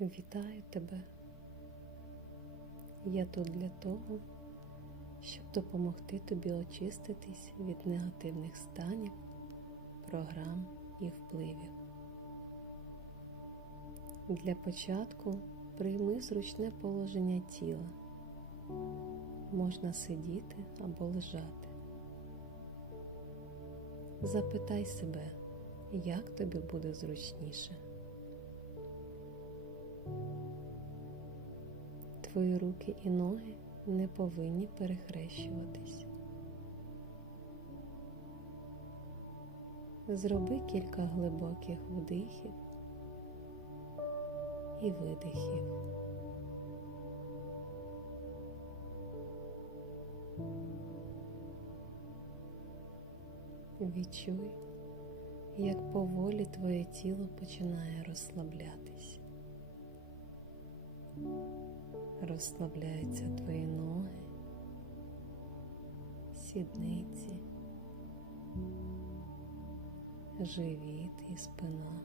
Вітаю тебе. Я тут для того, щоб допомогти тобі очиститись від негативних станів, програм і впливів. Для початку прийми зручне положення тіла. Можна сидіти або лежати. Запитай себе, як тобі буде зручніше. Твої руки і ноги не повинні перехрещуватись. Зроби кілька глибоких вдихів і видихів. Відчуй, як поволі твоє тіло починає розслаблятись. Розслабляються твої ноги, сідниці, живіт і спина.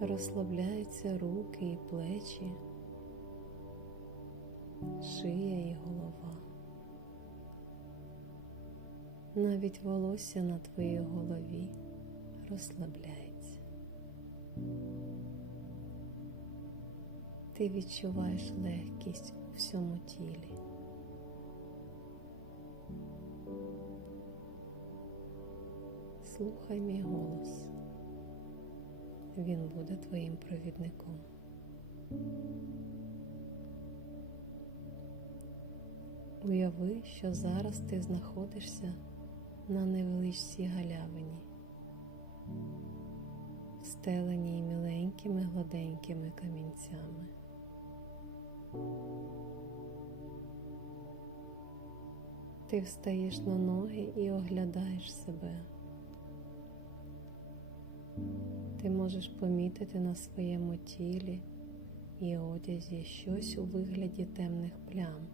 Розслабляються руки і плечі, шия і голова. Навіть волосся на твоїй голові розслабляється. Ти відчуваєш легкість у всьому тілі. Слухай мій голос. Він буде твоїм провідником. Уяви, що зараз ти знаходишся на невеличкій галявині, встеленій міленькими гладенькими камінцями. Ти встаєш на ноги і оглядаєш себе. Ти можеш помітити на своєму тілі і одязі щось у вигляді темних плям,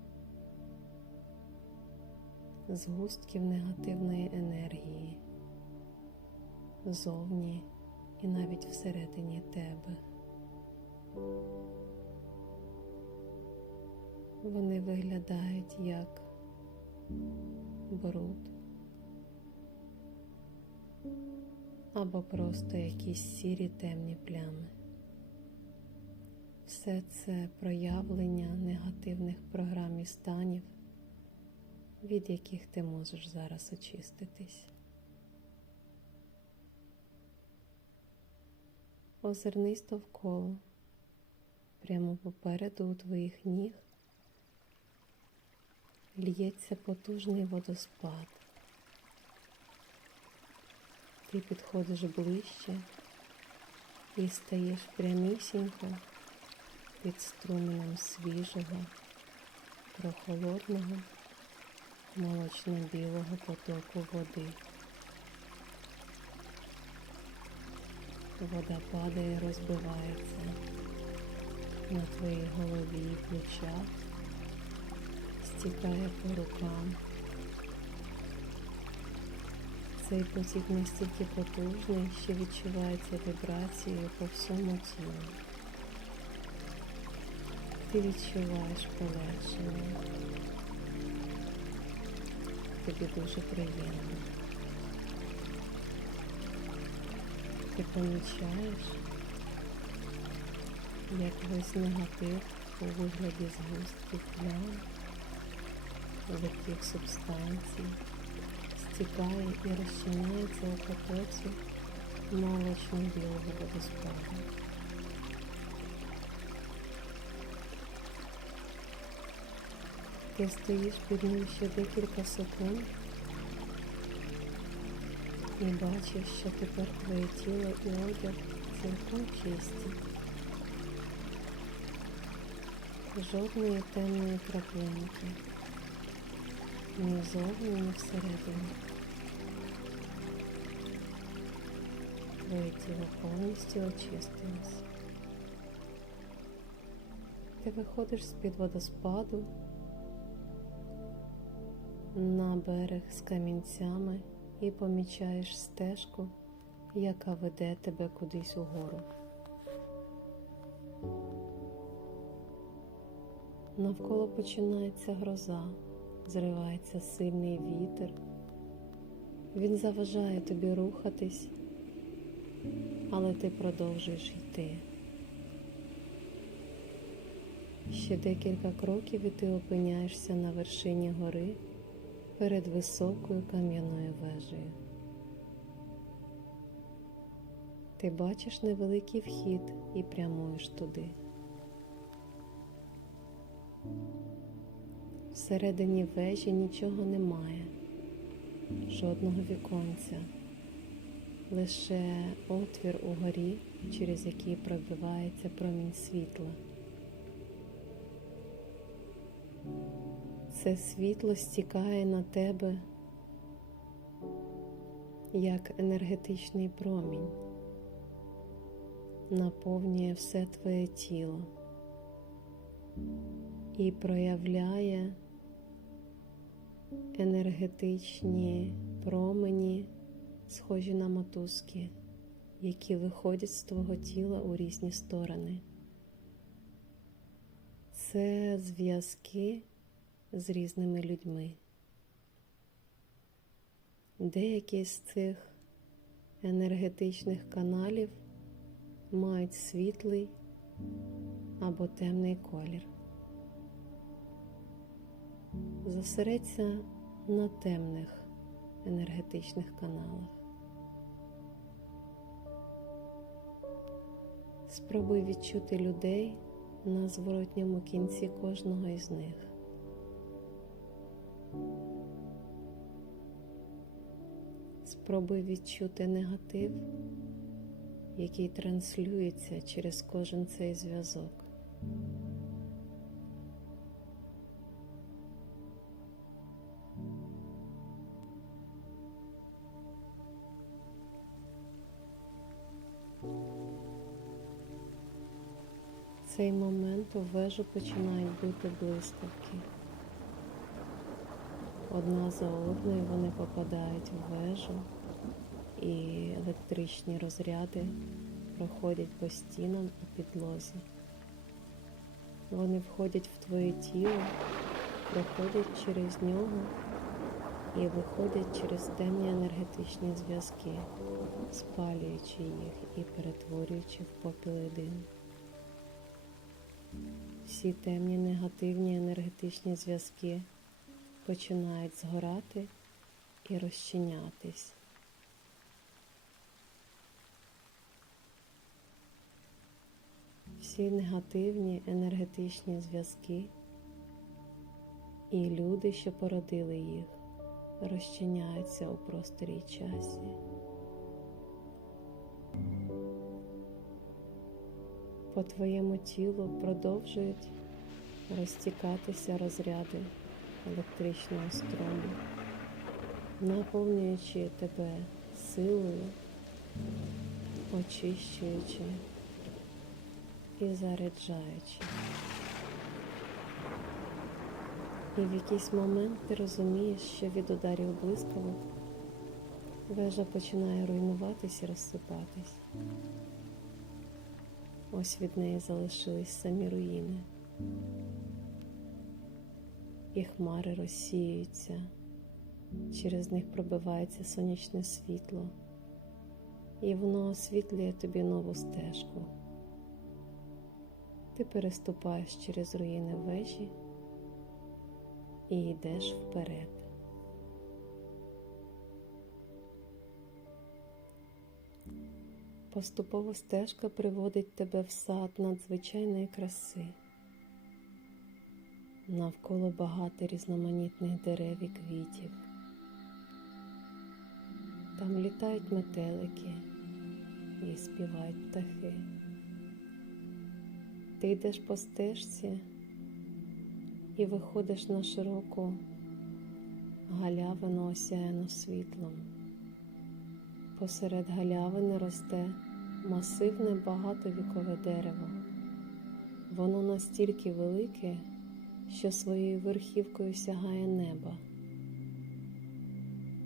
згустків негативної енергії, зовні і навіть всередині тебе. Вони виглядають як бруд або просто якісь сірі темні плями. Все це проявлення негативних програм і станів, від яких ти можеш зараз очиститись. Озирнись довкола, прямо попереду у твоїх ніг лється потужний водоспад. Ти підходиш ближче і стаєш прямісінько під струменем свіжого, прохолодного, молочно-білого потоку води. Вода падає, розбивається на твоїй голові і плечах, стікає по рукам. Цей потік настільки потужний, що відчувається вібрацією по всьому тілу. Ти відчуваєш полегшення. Тобі дуже приємно. Ти помічаєш, як весь негатив у вигляді згустків плям, легких субстанцій стікає і розчиняється у потоці молочно-білого водоспаду. Ти стоїш під ним ще декілька секунд і бачиш, що тепер твоє тіло і одяг цілком чисті. Жодної темної краплинки ні зовні, ні всередині. Твоє тіло повністю очистилось. Ти виходиш з-під водоспаду на берег з камінцями і помічаєш стежку, яка веде тебе кудись угору. Навколо починається гроза зривається сильний вітер. Він заважає тобі рухатись, але ти продовжуєш йти. Ще декілька кроків і ти опиняєшся на вершині гори перед високою кам'яною вежею. Ти бачиш невеликий вхід і прямуєш туди. Всередині вежі нічого немає, жодного віконця, лише отвір у горі, через який пробивається промінь світла. Це світло стікає на тебе як енергетичний промінь, наповнює все твоє тіло. І проявляє енергетичні промені, схожі на мотузки, які виходять з твого тіла у різні сторони. Це зв'язки з різними людьми. Деякі з цих енергетичних каналів мають світлий або темний колір. Зосередься на темних енергетичних каналах. Спробуй відчути людей на зворотньому кінці кожного із них. Спробуй відчути негатив, який транслюється через кожен цей зв'язок. Цей момент у вежу починають бути блискавки. Одна за одною вони попадають в вежу, і електричні розряди проходять по стінам і підлозі. Вони входять в твоє тіло, проходять через нього і виходять через темні енергетичні зв'язки, спалюючи їх і перетворюючи в попіл дим. Всі темні негативні енергетичні зв'язки починають згорати і розчинятись. Всі негативні енергетичні зв'язки і люди, що породили їх, розчиняються у просторі часі. По твоєму тілу продовжують розтікатися розряди електричного струму, наповнюючи тебе силою, очищуючи і заряджаючи. І в якийсь момент ти розумієш, що від ударів блискавок вежа починає руйнуватись і розсипатись. Ось від неї залишились самі руїни і хмари розсіюються, через них пробивається сонячне світло, і воно освітлює тобі нову стежку. Ти переступаєш через руїни вежі і йдеш вперед. Поступова стежка приводить тебе в сад надзвичайної краси. Навколо багато різноманітних дерев і квітів. Там літають метелики і співають птахи. Ти йдеш по стежці і виходиш на широку галявину осяяну світлом. Посеред галявини росте масивне багатовікове дерево. Воно настільки велике, що своєю верхівкою сягає неба.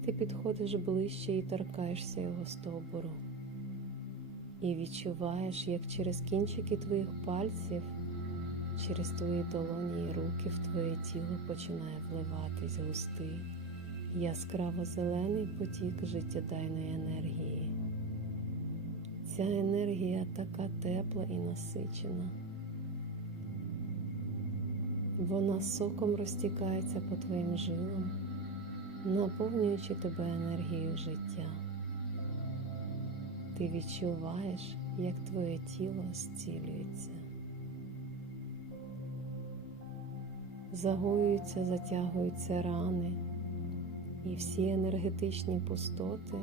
Ти підходиш ближче і торкаєшся його стовбуру. І відчуваєш, як через кінчики твоїх пальців через твої долоні і руки в твоє тіло починає вливатись густий, яскраво зелений потік життєдайної енергії. Ця енергія така тепла і насичена. Вона соком розтікається по твоїм жилам, наповнюючи тебе енергією життя. Ти відчуваєш, як твоє тіло зцілюється. Загоюються, затягуються рани і всі енергетичні пустоти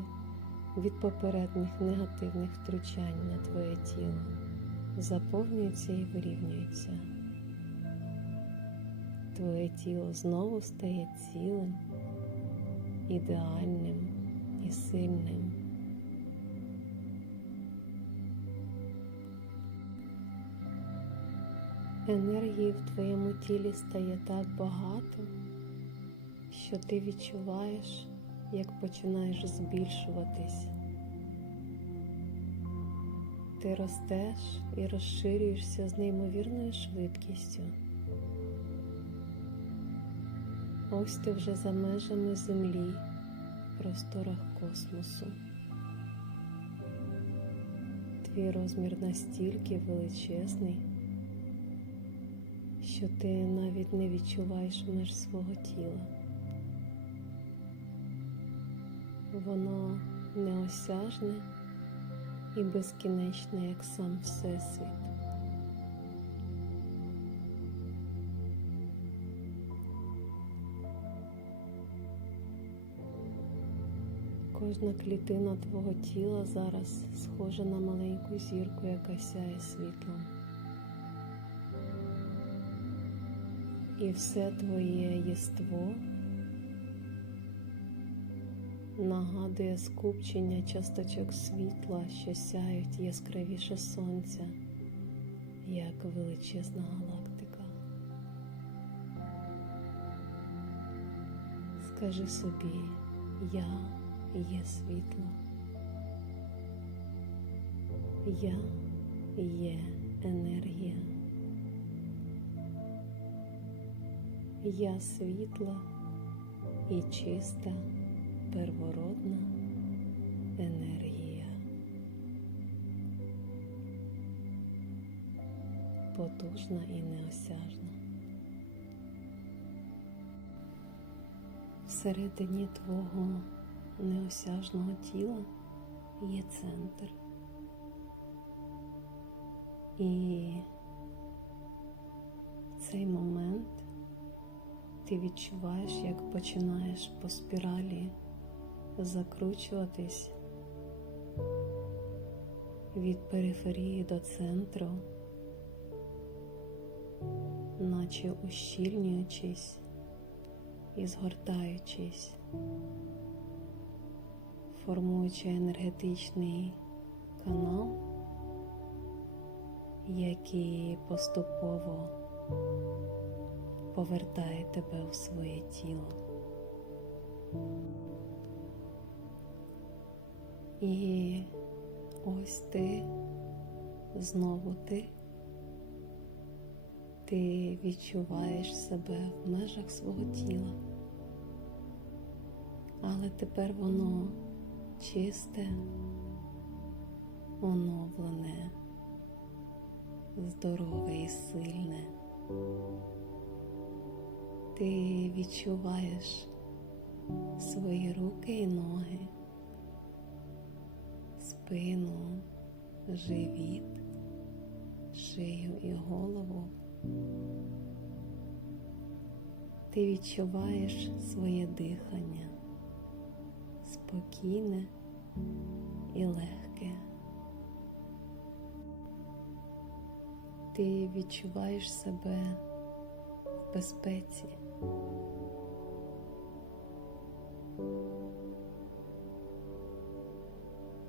від попередніх негативних втручань на твоє тіло заповнюються і вирівнюються. Твоє тіло знову стає цілим, ідеальним і сильним. Енергії в твоєму тілі стає так багато, що ти відчуваєш, як починаєш збільшуватись. Ти ростеш і розширюєшся з неймовірною швидкістю. Ось ти вже за межами землі, в просторах космосу. Твій розмір настільки величезний, що ти навіть не відчуваєш меж свого тіла. Воно неосяжне і безкінечне, як сам Всесвіт. Кожна клітина твого тіла зараз схожа на маленьку зірку, яка сяє світлом. І все твоє єство нагадує скупчення часточок світла, що сяють яскравіше сонця, як величезна галактика. Скажи собі, я є світло, я є енергія. Я світла і чиста первородна енергія, потужна і неосяжна. Всередині твого неосяжного тіла є центр. І в цей момент ти відчуваєш, як починаєш по спіралі закручуватись від периферії до центру, наче ущільнюючись і згортаючись, формуючи енергетичний канал, який поступово повертає тебе у своє тіло. І ось ти, знову ти, ти відчуваєш себе в межах свого тіла, але тепер воно чисте, оновлене, здорове і сильне. Ти відчуваєш свої руки і ноги, спину, живіт, шию і голову. Ти відчуваєш своє дихання спокійне і легке. Ти відчуваєш себе в безпеці.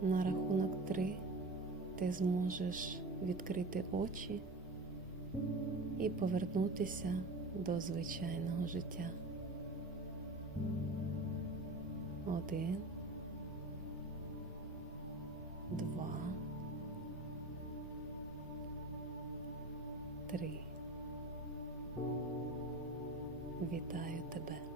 На рахунок три ти зможеш відкрити очі і повернутися до звичайного життя. Один, два, три. Вітаю тебе.